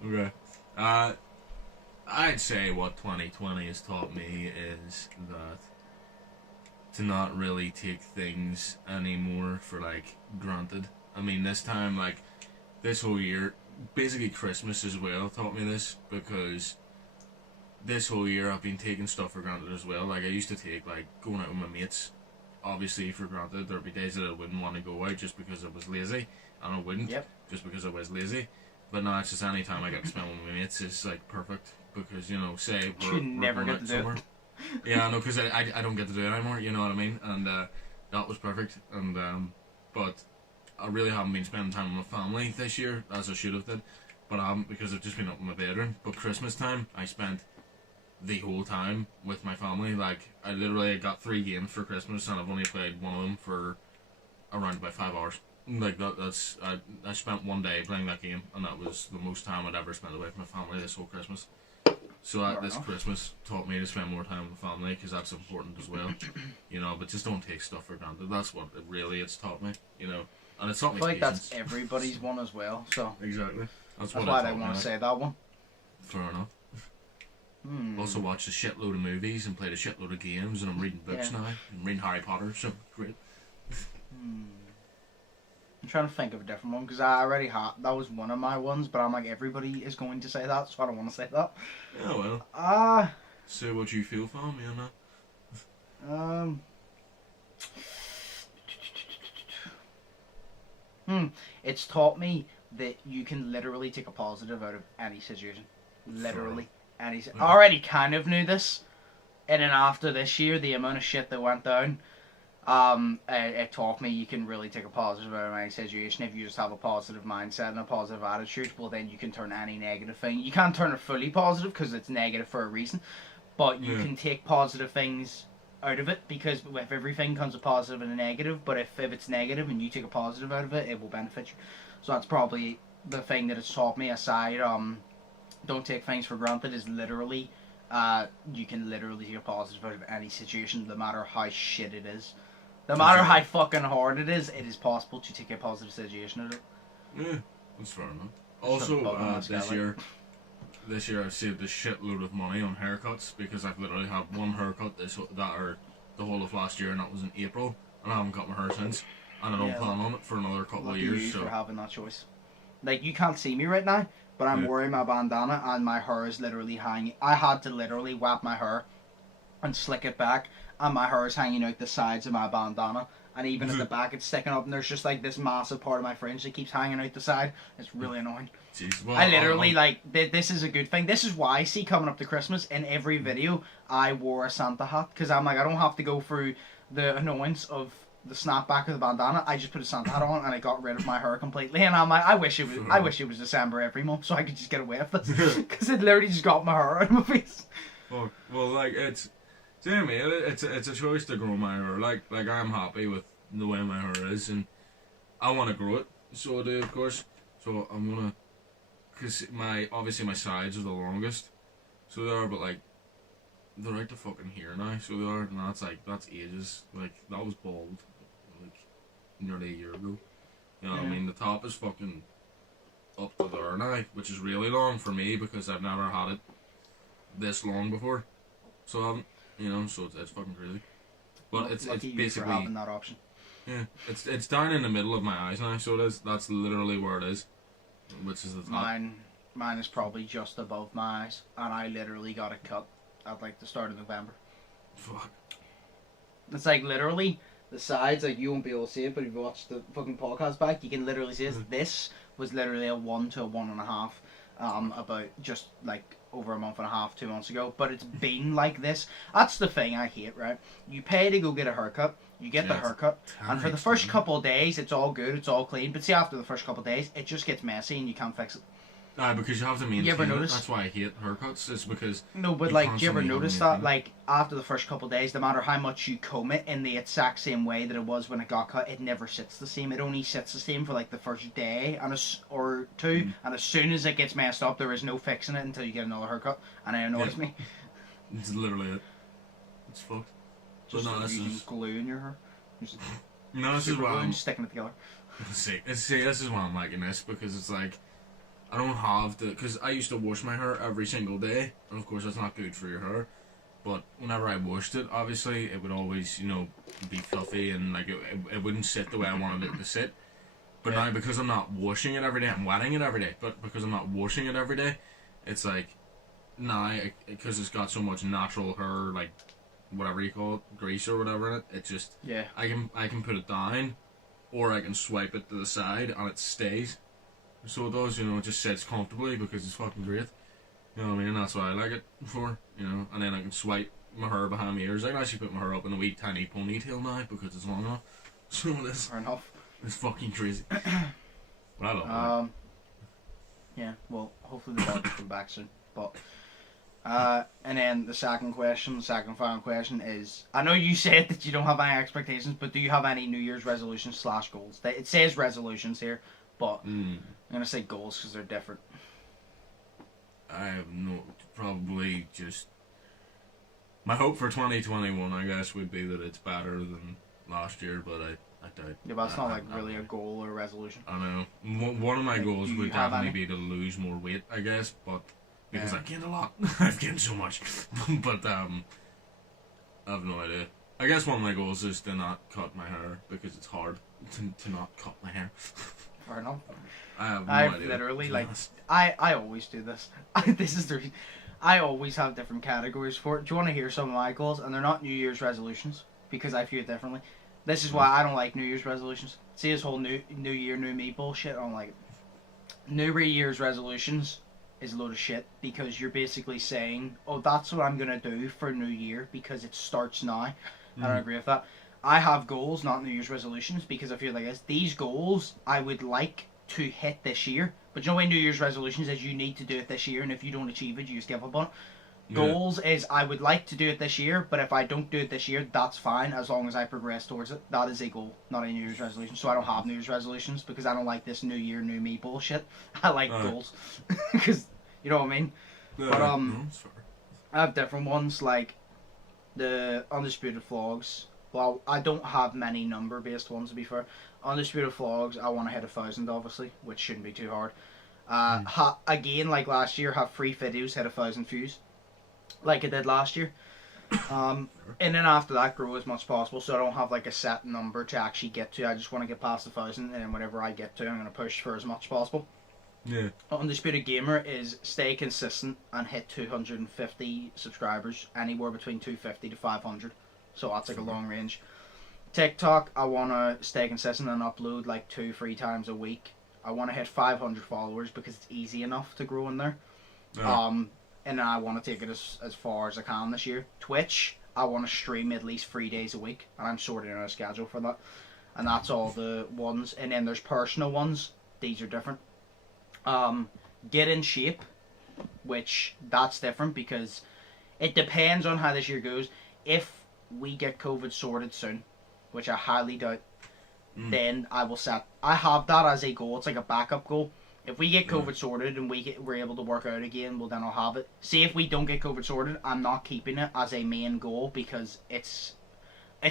Okay. I'd say what 2020 has taught me is that to not really take things anymore for, like, granted. I mean, this time, like, this whole year, basically Christmas as well taught me this, because this whole year I've been taking stuff for granted as well. Like, I used to take, like, going out with my mates, obviously, for granted. There'd be days that I wouldn't want to go out just because I was lazy, and I wouldn't, just because I was lazy. But now it's just any time I get to spend with my mates is, like, perfect, because, you know, say we're never going get out to do somewhere. Yeah, no, because I don't get to do it anymore, you know what I mean? And that was perfect. And but I really haven't been spending time with my family this year, as I should have did. But I haven't, because I've just been up in my bedroom. But Christmas time, I spent the whole time with my family. Like, I literally got 3 games for Christmas, and I've only played one of them for around about 5 hours. Like, that's I spent one day playing that game, and that was the most time I'd ever spent away from my family this whole Christmas. So this Christmas taught me to spend more time with family, because that's important as well. You know, but just don't take stuff for granted. That's what it's taught me, you know. And it's taught me I feel like patience. that's everybody's one as well, so... Exactly. That's why I I want to say that one. Fair enough. Also watched a shitload of movies and played a shitload of games, and I'm reading books now. I'm reading Harry Potter, so great. I'm trying to think of a different one, because I already had... That was one of my ones, but I'm like, everybody is going to say that, so I don't want to say that. Yeah, well. Say what you feel, fam, you know? It's taught me that you can literally take a positive out of any situation. Literally. I already kind of knew this. And then after this year, the amount of shit that went down, it taught me you can really take a positive out of any situation. If you just have a positive mindset and a positive attitude, well, then you can turn any negative thing. You can't turn it fully positive because it's negative for a reason. But you can take positive things out of it, because with everything comes a positive and a negative. But if it's negative and you take a positive out of it, it will benefit you. So that's probably the thing that it's taught me. Aside, don't take things for granted, is literally, you can literally take a positive out of any situation, no matter how shit it is. No matter how fucking hard it is possible to take a positive situation out of it. Yeah, that's fair enough. Also, this year I've saved a shitload of money on haircuts, because I've literally had one haircut the whole of last year, and that was in April, and I haven't cut my hair since, and I don't plan on it for another couple of years. So for having that choice. Like, you can't see me right now, but I'm wearing my bandana, and my hair is literally hanging. I had to literally wrap my hair and slick it back, and my hair is hanging out the sides of my bandana, and even at the back it's sticking up, and there's just like this massive part of my fringe that keeps hanging out the side. It's really annoying. Jeez, well, I literally, this is a good thing. This is why, see, coming up to Christmas, in every video, I wore a Santa hat, because I'm like, I don't have to go through the annoyance of the snapback of the bandana. I just put a Santa hat on, and I got rid of my hair completely, and I'm like, I wish it was December every month, so I could just get away with this, because it literally just got my hair out of my face. Well, like, it's a choice to grow my hair. Like I'm happy with the way my hair is, and I want to grow it, so I do, of course. So I'm gonna, because obviously my sides are the longest, so they are, but like, they're right to fucking here now, so they are, and that's ages. Like, that was bald, like, nearly a year ago. You know what I mean? The top is fucking up to there now, which is really long for me, because I've never had it this long before. So you know, so it's fucking crazy. But it's basically for having that option. Yeah, it's down in the middle of my eyes now, so it is. That's literally where it is, which is the top. Mine is probably just above my eyes, and I literally got it cut at like the start of November. Fuck. It's like literally the sides, like you won't be able to see it, but if you watch the fucking podcast back, you can literally see it. This was literally a 1 to a 1.5, about just like over a month and a half, 2 months ago. But it's been like this. That's the thing I hate, right? You pay to go get a haircut, you get the haircut, and for the first couple of days, it's all good, it's all clean. But see, after the first couple of days, it just gets messy and you can't fix it. Because you have to maintain. You ever notice? That's why I hate haircuts. It's because no, but like, do you ever notice that? Like, after the first couple of days, no matter how much you comb it in the exact same way that it was when it got cut, it never sits the same. It only sits the same for like the first day or two, and as soon as it gets messed up, there is no fixing it until you get another haircut, and it annoys me. It's literally it. It's fucked. Just no, this is glue in your hair. No, this is why I'm sticking it together. See, this is why I'm liking this, because it's like, I don't have to, because I used to wash my hair every single day, and of course that's not good for your hair, but whenever I washed it, obviously, it would always, you know, be fluffy, and like, it wouldn't sit the way I wanted it to sit. But now, because I'm not washing it every day, I'm wetting it every day, but because I'm not washing it every day, it's like, now, because it's got so much natural hair, like, whatever you call it, grease or whatever in it, it just, I can put it down, or I can swipe it to the side, and it stays. So it does, you know, it just sits comfortably, because it's fucking great. You know what I mean? That's what I like it for, you know. And then I can swipe my hair behind my ears. I can actually put my hair up in a wee tiny ponytail now, because it's long enough. So this, fair enough. It's fucking crazy. But I love it. Yeah, well, hopefully the dog will come back soon. But And then the second final question is, I know you said that you don't have any expectations, but do you have any New Year's resolutions / goals? It says resolutions here, but I'm going to say goals because they're different. I have probably just... My hope for 2021, I guess, would be that it's better than last year, but I doubt. Yeah, but it's not like really a goal or a resolution. I know. One of my goals would have definitely any? be to lose more weight, I guess, but because I've gained a lot. I've gained so much. But I have no idea. I guess one of my goals is to not cut my hair because it's hard to not cut my hair. Fair enough. I have no I've idea. literally, like, I always do this. This is the reason. I always have different categories for it. Do you want to hear some of my goals? And they're not New Year's resolutions because I view it differently. This is why I don't like New Year's resolutions. See this whole new year, new me bullshit? I don't like it. New Year's resolutions is a load of shit because you're basically saying, oh, that's what I'm going to do for New Year because it starts now. I don't agree with that. I have goals, not New Year's resolutions, because I feel like this. These goals I would like to hit this year. But you know why New Year's resolutions is you need to do it this year, and if you don't achieve it, you just give up on it. Yeah. Goals is I would like to do it this year, but if I don't do it this year, that's fine as long as I progress towards it. That is a goal, not a New Year's resolution. So I don't have New Year's resolutions because I don't like this New Year, new me bullshit. I like goals because you know what I mean. But I have different ones like the Undisputed vlogs. Well, I don't have many number-based ones to be fair. Undisputed vlogs, I want to hit 1,000 obviously, which shouldn't be too hard. Again, like last year, have 3 videos hit 1,000 views, like I did last year. And then after that, grow as much as possible. So I don't have like a set number to actually get to. I just want to get past 1,000, and then whatever I get to, I'm gonna push for as much as possible. Yeah. Undisputed Gamer is stay consistent and hit 250 subscribers, anywhere between 250 to 500. So that's like a long range. TikTok, I want to stay consistent and upload like 2-3 times a week. I want to hit 500 followers because it's easy enough to grow in there. And I want to take it as far as I can this year. Twitch, I want to stream at least 3 days a week, and I'm sorting out a schedule for that. And that's all the ones. And then there's personal ones. These are different. Get in shape, which that's different because it depends on how this year goes. If we get COVID sorted soon, which I highly doubt, then I will set. I have that as a goal. It's like a backup goal. If we get COVID sorted and we're able to work out again, well then I'll have it. See, if we don't get COVID sorted, I'm not keeping it as a main goal because it's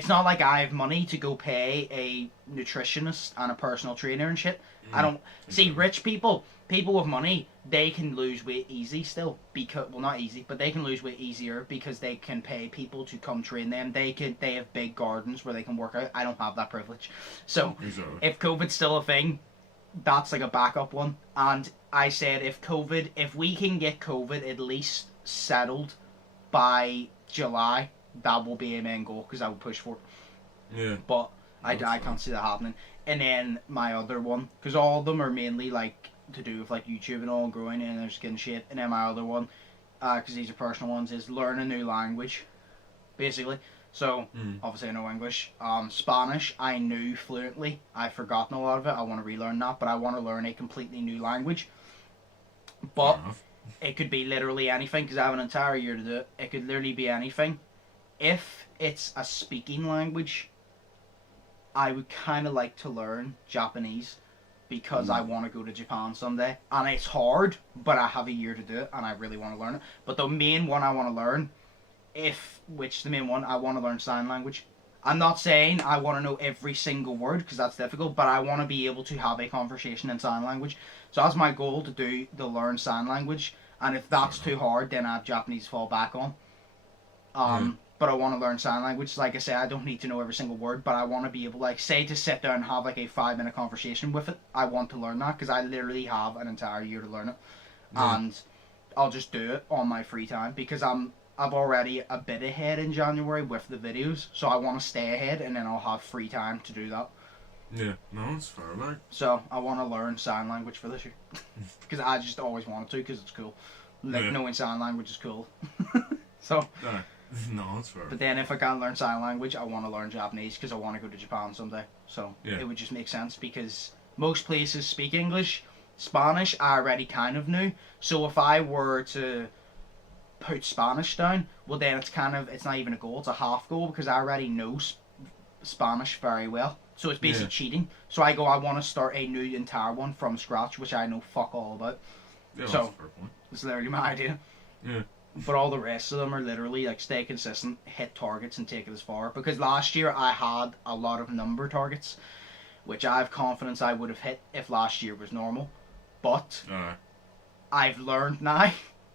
not like I have money to go pay a nutritionist and a personal trainer and shit. I don't see rich people with money. They can lose weight easy still because not easy, but they can lose weight easier because they can pay people to come train them. They have big gardens where they can work out. I don't have that privilege. So if COVID's still a thing, that's like a backup one. And I said if we can get COVID at least settled by July, that will be a main goal because I would push for it. Yeah. But I can't see that happening. And then my other one, because all of them are mainly like to do with like YouTube and all, growing and their skin shape. And then my other one, because these are personal ones, is learn a new language, basically. So obviously I know English. Spanish I knew fluently. I've forgotten a lot of it. I want to relearn that, but I want to learn a completely new language. But it could be literally anything because I have an entire year to do it. It could literally be anything. If it's a speaking language, I would kind of like to learn Japanese because I want to go to Japan someday. And it's hard, but I have a year to do it and I really want to learn it. But the main one I want to learn, I want to learn sign language. I'm not saying I want to know every single word because that's difficult, but I want to be able to have a conversation in sign language. So that's my goal, to learn sign language. And if that's too hard, then I have Japanese to fall back on. But I want to learn sign language. Like I say, I don't need to know every single word, but I want to be able, like, say, to sit down and have like a 5-minute conversation with it. I want to learn that because I literally have an entire year to learn it, and I'll just do it on my free time because I'm already a bit ahead in January with the videos, so I want to stay ahead, and then I'll have free time to do that. Yeah, no, it's fair, mate. So I want to learn sign language for this year because I just always wanted to because it's cool. Like knowing sign language is cool. So. No, that's fair. But then if I can't learn sign language, I want to learn Japanese because I want to go to Japan someday. So it would just make sense because most places speak English. Spanish I already kind of knew. So if I were to put Spanish down, well then it's not even a goal, it's a half goal because I already know Spanish very well. So it's basically cheating. So I want to start a new entire one from scratch, which I know fuck all about. Yeah, so that's a fair point. it's literally my idea. Yeah. But all the rest of them are literally like stay consistent, hit targets, and take it as far. Because last year I had a lot of number targets, which I have confidence I would have hit if last year was normal. But I've learned now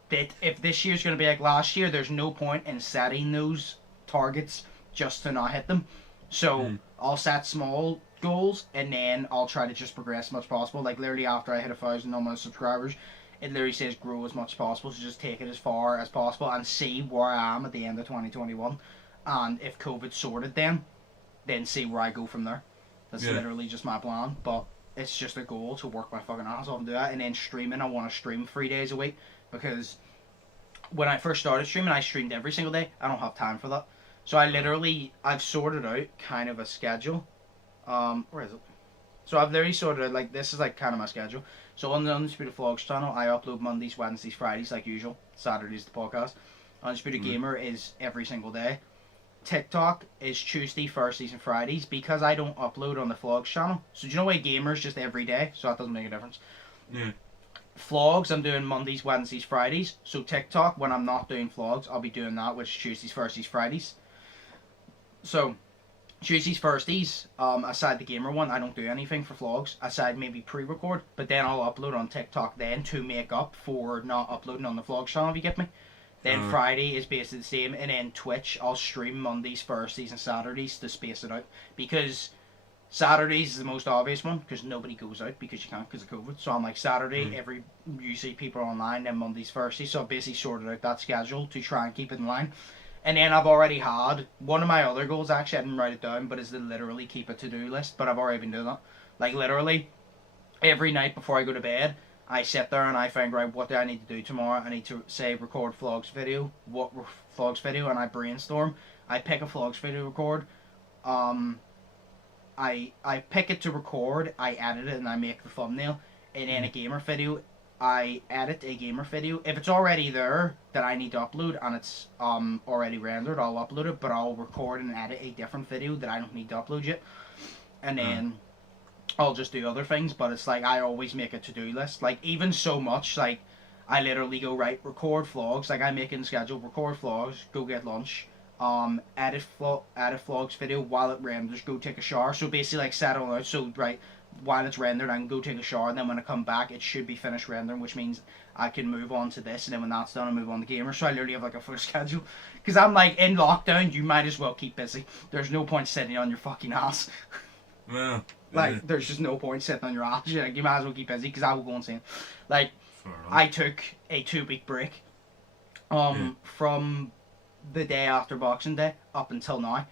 that if this year's going to be like last year, there's no point in setting those targets just to not hit them. So I'll set small goals and then I'll try to just progress as much as possible. Like literally after I hit 1,000 on my subscribers, it literally says grow as much as possible. So just take it as far as possible and see where I am at the end of 2021. And if COVID's sorted then see where I go from there. That's literally just my plan. But it's just a goal to work my fucking ass off and do that. And then streaming, I want to stream 3 days a week. Because when I first started streaming, I streamed every single day. I don't have time for that. So I've sorted out kind of a schedule. Where is it? So I've literally sorted out, like, this is like kind of my schedule. So on the Undisputed Vlogs channel, I upload Mondays, Wednesdays, Fridays, like usual. Saturdays, the podcast. Undisputed Gamer is every single day. TikTok is Tuesday, Thursdays, and Fridays because I don't upload on the Vlogs channel. So do you know why Gamer's just every day? So that doesn't make a difference. Yeah. Vlogs, I'm doing Mondays, Wednesdays, Fridays. So TikTok, when I'm not doing vlogs, I'll be doing that, which is Tuesdays, Thursdays, Fridays. So Tuesdays, Thursdays, aside the gamer one, I don't do anything for vlogs, aside maybe pre-record, but then I'll upload on TikTok then to make up for not uploading on the vlog channel, if you get me. Then Friday is basically the same, and then Twitch, I'll stream Mondays, Thursdays, and Saturdays to space it out, because Saturdays is the most obvious one, because nobody goes out, because you can't, because of COVID. So I'm like, Saturday, usually people are online, then Mondays, Thursdays, so I've basically sorted out that schedule to try and keep it in line. And then I've already had, one of my other goals, actually I didn't write it down, but is to literally keep a to-do list, but I've already been doing that. Like literally, every night before I go to bed, I sit there and I figure out what do I need to do tomorrow. I need to, say, record vlogs video, and I brainstorm. I pick a vlogs video to record, I pick it to record, I edit it, and I make the thumbnail, and then a gamer video, I edit a gamer video. If it's already there that I need to upload and it's already rendered, I'll upload it, but I'll record and edit a different video that I don't need to upload yet. And then I'll just do other things, but it's like I always make a to-do list. Like even so much, like I literally go, right, record vlogs, like I make it in schedule, record vlogs, go get lunch, edit vlogs video while it renders, go take a shower. So basically like settle out, so right, while it's rendered, I can go take a shower, and then when I come back, it should be finished rendering, which means I can move on to this, and then when that's done, I move on to gamer. So I literally have like a full schedule, because I'm like, in lockdown, you might as well keep busy. There's no point sitting on your fucking ass. Well, like, there's just no point sitting on your ass. Like, you might as well keep busy, because I will go insane. Like, I took a 2-week break, from the day after Boxing Day up until now,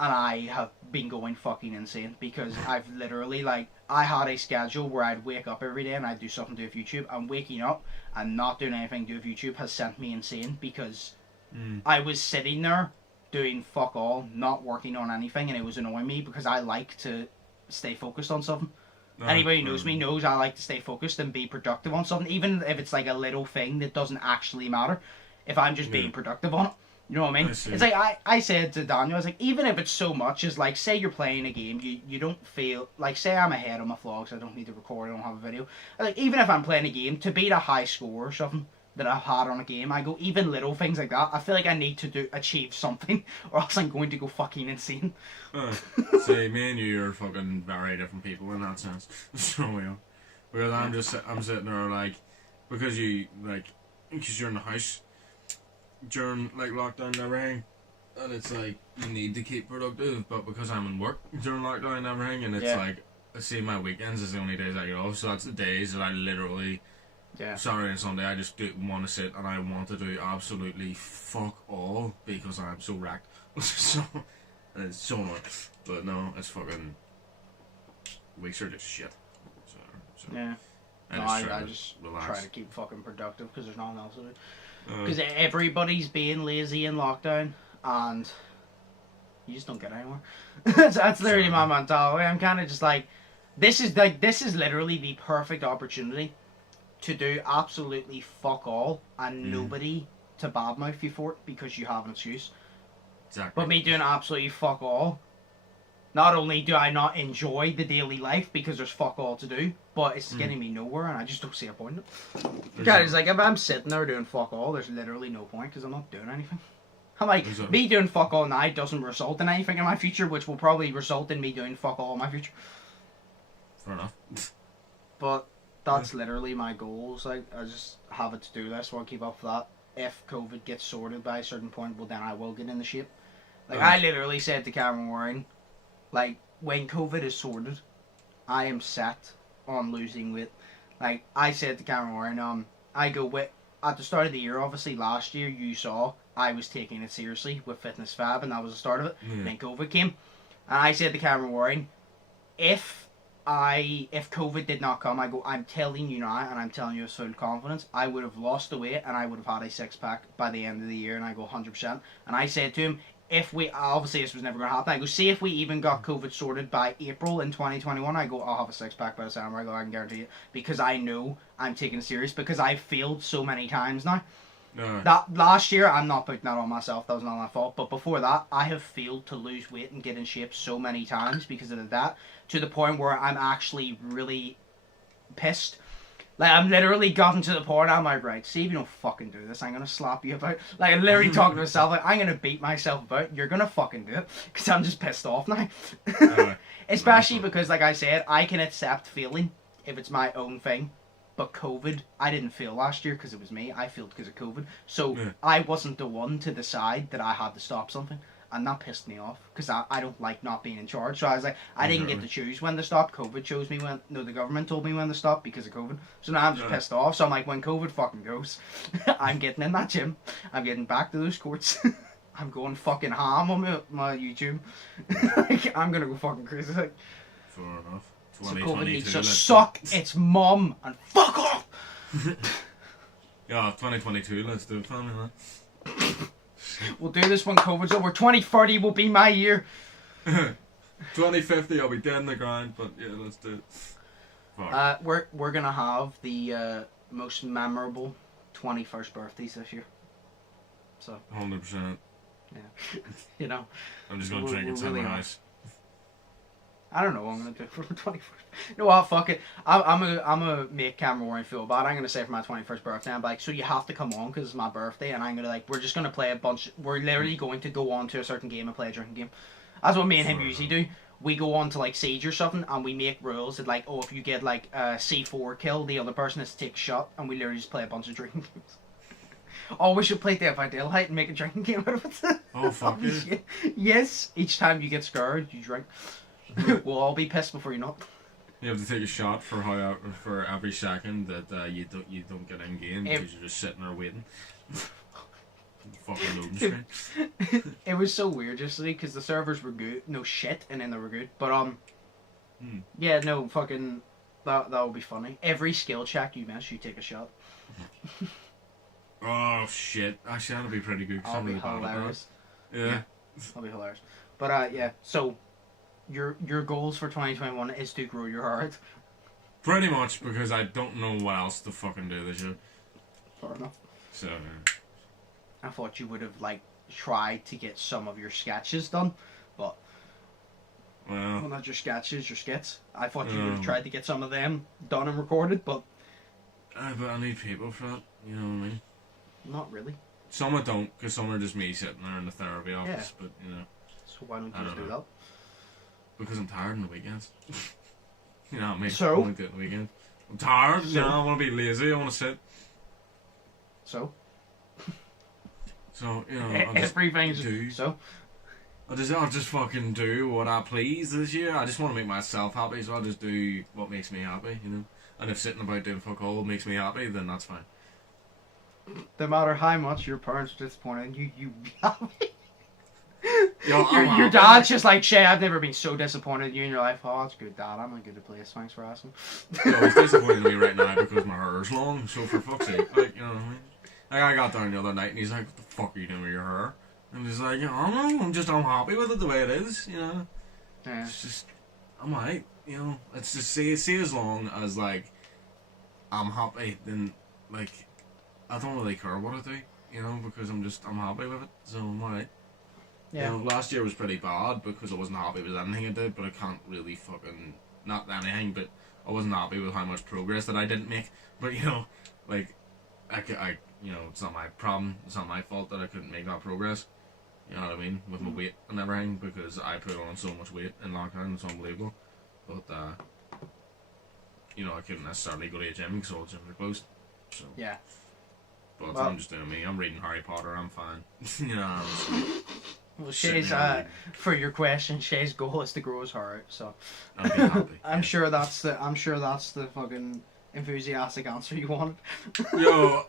and I have been going fucking insane because I've literally, like, I had a schedule where I'd wake up every day and I'd do something to do with YouTube, and waking up and not doing anything to do with YouTube has sent me insane because I was sitting there doing fuck all, not working on anything, and it was annoying me because I like to stay focused on something. Anybody who knows me knows I like to stay focused and be productive on something, even if it's like a little thing that doesn't actually matter, if I'm just being productive on it. You know what I mean? It's like I said to Daniel, I was like, even if it's so much as like, say you're playing a game, you don't feel like, say I'm ahead on my vlogs, I don't need to record, I don't have a video. Like even if I'm playing a game to beat a high score or something that I've had on a game, I go, even little things like that, I feel like I need to achieve something, or else I'm going to go fucking insane. See, me and you are fucking very different people in that sense. So whereas I'm sitting there like, because you're in the house during like lockdown and everything, and it's like you need to keep productive, but because I'm in work during lockdown and everything, and it's like, I see my weekends is the only days I get off, so that's the days that I literally Saturday and Sunday I just want to sit and I want to do absolutely fuck all because I'm so wrecked. So it's so annoying, but no, it's fucking weeks are just shit. So yeah. I just try to keep fucking productive because there's nothing else to do. Because everybody's being lazy in lockdown, and you just don't get anywhere. That's literally my mentality. I'm kind of just like, this is literally the perfect opportunity to do absolutely fuck all and nobody to badmouth you for it because you have an excuse. Exactly. But me doing absolutely fuck all, not only do I not enjoy the daily life because there's fuck all to do, but it's getting me nowhere and I just don't see a point in it. Guys, like, if I'm sitting there doing fuck all, there's literally no point because I'm not doing anything. I'm like, me doing fuck all now doesn't result in anything in my future, which will probably result in me doing fuck all in my future. Fair enough. But that's literally my goals. Like, I just have a to-do list where I keep up with that. If COVID gets sorted by a certain point, well, then I will get in the shape. Like, I literally said to Cameron Waring, like, when COVID is sorted, I am set on losing weight. Like, I said to Cameron Waring, I go with, at the start of the year, obviously last year, you saw I was taking it seriously with Fitness Fab, and that was the start of it. Then COVID came. And I said to Cameron Waring, if COVID did not come, I'm telling you now, and I'm telling you with full confidence, I would have lost the weight and I would have had a six-pack by the end of the year, and I go 100%. And I said to him, obviously this was never going to happen, I go, see if we even got COVID sorted by April in 2021, I go, I'll have a six-pack by the summer, I go, I can guarantee it, because I know I'm taking it serious, because I've failed so many times now. That last year, I'm not putting that on myself, that was not my fault, but before that, I have failed to lose weight and get in shape so many times because of that, to the point where I'm actually really pissed. Like, I'm literally gotten to the point, I'm like, right, see if you don't fucking do this, I'm gonna slap you about. Like, I'm literally talking to myself, like, I'm gonna beat myself about, you're gonna fucking do it, because I'm just pissed off now. Especially because, like I said, I can accept failing if it's my own thing. But COVID, I didn't fail last year because it was me. I failed because of COVID. So I wasn't the one to decide that I had to stop something. And that pissed me off because I don't like not being in charge. So I was like, I didn't get to choose when to stop. COVID chose me when, no, the government told me when to stop because of COVID. So now I'm just pissed off. So I'm like, when COVID fucking goes, I'm getting in that gym. I'm getting back to those courts. I'm going fucking ham on my YouTube. Like, I'm going to go fucking crazy. Like, fair enough. So COVID needs to suck its mum and fuck off! Yeah, 2022, let's do it, family, man. We'll do this when COVID's over. 2030 will be my year. 2050, I'll be dead in the ground, but yeah, let's do it. We're gonna have the most memorable 21st birthdays this year. So 100%. Yeah. You know. I'm just gonna drink it somewhere nice. I don't know what I'm gonna do for my 21st. No, what? Fuck it. I'm gonna make Cameron Warren feel bad. I'm gonna say for my 21st birthday, I'm like, so you have to come on because it's my birthday, and I'm gonna like, we're just gonna play a bunch. We're literally going to go on to a certain game and play a drinking game. That's what me and him usually do. We go on to like Siege or something, and we make rules that like, oh, if you get like a C4 kill, the other person has to take a shot, and we literally just play a bunch of drinking games. Oh, we should play Dead by Daylight and make a drinking game out of it. Oh, fuck it. Yes, each time you get scared, you drink. We'll all be pissed before you know it. You have to take a shot for every second that you don't get in game because you're just sitting there waiting. Fucking loading screen. It was so weird yesterday because the servers were good, no shit, and then they were good. But yeah, no fucking that would be funny. Every skill check you miss, you take a shot. Oh shit! Actually, that'll be pretty good. That'll be hilarious. Yeah, that'll be hilarious. But yeah, so. Your goals for 2021 is to grow your heart. Pretty much, because I don't know what else to fucking do this year. Fair enough. So. I thought you would have like tried to get some of your sketches done, but. Well, not your sketches, your skits. I thought you would have tried to get some of them done and recorded, but. But I need people for that. You know what I mean? Not really. Some I don't, because some are just me sitting there in the therapy office. Yeah. But you know. So why don't you just do that? Because I'm tired on the weekends. You know what I mean? So? I want to do it on the weekend. I'm tired, you know, I want to be lazy, I want to sit. So? So, you know, everything's so? I'll just fucking do what I please this year. I just want to make myself happy, so I'll just do what makes me happy, you know? And if sitting about doing fuck all makes me happy, then that's fine. No matter how much your parents are disappointed in you be happy. Yo, your dad's just like, Shay, I've never been so disappointed in you in your life. Oh, that's good, Dad. I'm in a good place. Thanks for asking. Yo, he's disappointed in me right now because my hair's long, so for fuck's sake, like, you know what I mean? Like, I got down the other night and he's like, what the fuck are you doing with your hair? And he's like, I don't know, I'm happy with it the way it is, you know? Yeah. It's just, I'm alright, you know? It's just, see as long as, like, I'm happy, then like I don't really care what I do, you know, because I'm happy with it, so I'm alright. Yeah. You know, last year was pretty bad because I wasn't happy with anything I did, but I can't really fucking not anything, but I wasn't happy with how much progress that I didn't make. But you know, like I you know, it's not my problem, it's not my fault that I couldn't make that progress. You know what I mean? With my weight and everything, because I put on so much weight in lockdown, it's unbelievable. But you know, I couldn't necessarily go to a gym because all the gyms are closed. So Yeah. But Well, I'm just doing me. I'm reading Harry Potter. I'm fine. You know. I'm just, like, Well, sitting Sheas, here for your question, Shay's goal is to grow his hair out. So I'll be happy. I'm sure that's the fucking enthusiastic answer you wanted. Yo,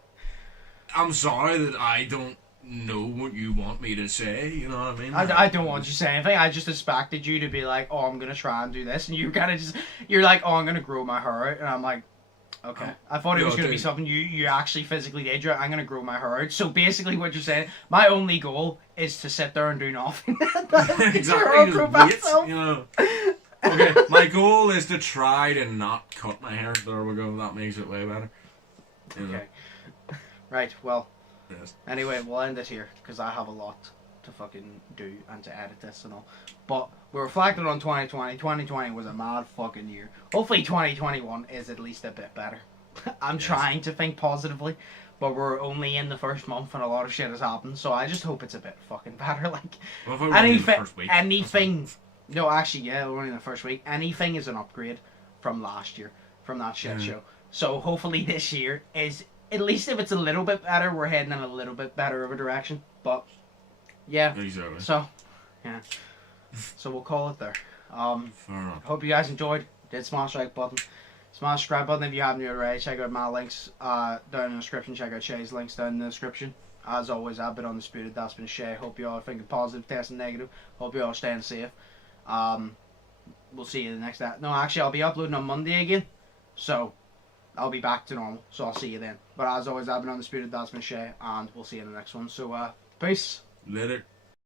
I'm sorry that I don't know what you want me to say. You know what I mean? I don't want you to say anything. I just expected you to be like, oh, I'm gonna try and do this, and you kind of just you're like, oh, I'm gonna grow my hair out, and I'm like, okay. I thought it was gonna be something you actually physically did. I'm gonna grow my hair out. So basically, what you're saying, my only goal is to sit there and do nothing. Exactly. Just wait, you know. Okay, my goal is to try to not cut my hair. There we go. That makes it way better. You know? Okay. Right. Well. Yes. Anyway, we'll end it here because I have a lot to fucking do and to edit this and all. But we're reflecting on 2020. 2020 was a mad fucking year. Hopefully 2021 is at least a bit better. I'm trying to think positively, but we're only in the first month and a lot of shit has happened. So I just hope it's a bit fucking better. Like Well, anything. No, actually, yeah, we're only in the first week. Anything is an upgrade from last year, from that shit show. So hopefully this year is. At least if it's a little bit better, we're heading in a little bit better of a direction. But, yeah. Exactly. So, yeah. So we'll call it there. Fair enough. Hope you guys enjoyed. Did smash the like button. Smash the subscribe button if you haven't already. Check out my links down in the description. Check out Shay's links down in the description. As always, I've been Undisputed. That's been Shay. Hope you all are thinking positive, testing negative. Hope you all are staying safe. We'll see you in the next... No, actually, I'll be uploading on Monday again. So... I'll be back to normal, so I'll see you then. But as always, I've been Undisputed, that's been Shay, and we'll see you in the next one. So, peace. Later.